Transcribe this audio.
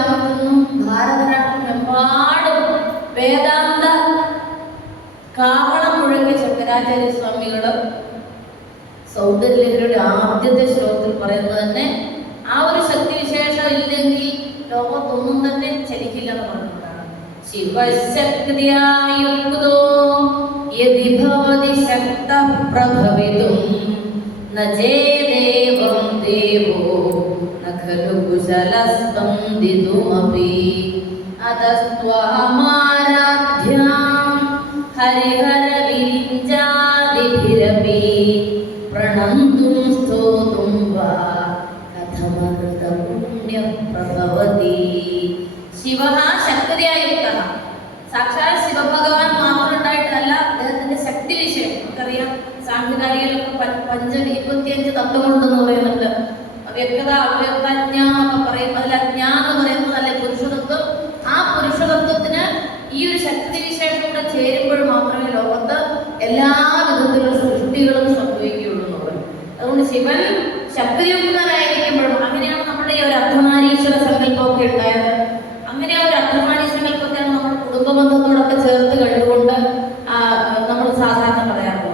ഗ്രാമത്തിൽ നിന്നും ഭാരതനാട്ടിലെമ്പാടും വേദാന്ത കാഹളം മുഴങ്ങിയ ശങ്കരാചാര്യ സ്വാമികളും സൗന്ദര്യലഹരിയുടെ ആദ്യത്തെ ശ്ലോകത്തിൽ പറയുന്നത് തന്നെ ആ ഒരു ശക്തിവിശേഷം ഇല്ലെങ്കിൽ ലോകത്തൊന്നും തന്നെ ചലിക്കില്ല എന്ന് പറഞ്ഞുകൊണ്ടാണ്. ശിവശക്തിയായുക്തോ യദി ഭവതി ശക്തഃ പ്രഭവിതും ന ചേദേവം ദേവോ ന ഖലു കുശലസ്പന്ദിതുമപി അതസ്ത്വാമാരാധ്യാം ഹരിഹര വിരിഞ്ചാദിഭിരപി പ്രണന്തും സ്തോതും വാ കഥമകൃത പുണ്യം പ്രഭവതി. ശിവഃ ശക്തിയായുക്തഃ, സാക്ഷാൽ ശിവഭഗവാൻ മാത്രം ഉണ്ടായിട്ടല്ല, അദ്ദേഹത്തിന്റെ ശക്തി വിഷയം നമുക്കറിയാം. സാംഖ്യകാരികളിലൊക്കെ 25 തത്വങ്ങളുണ്ടെന്ന് പറയുന്നുണ്ട്. വ്യക്തത, അവ്യക്ത, അജ്ഞാനം എന്നൊക്കെ പറയും. അതിൽ അജ്ഞാനം എന്ന് പറയുന്നത് അല്ലെ പുരുഷതത്വം. ആ പുരുഷതത്വത്തിന് ഈ ഒരു ശക്തി വിശേഷം കൂടെ ചേരുമ്പോൾ മാത്രമേ ലോകത്ത് എല്ലാ വിധത്തിലുള്ള സൃഷ്ടികളും സംഭവിക്കുകയുള്ളൂ എന്നുള്ളത്. അതുകൊണ്ട് ശിവൻ ശക്തിയുക്തനായിരിക്കുമ്പോഴും, അങ്ങനെയാണ് നമ്മുടെ ഈ ഒരു അർദ്ധനാരീശ്വര സങ്കല്പമൊക്കെ ഉണ്ടായത്.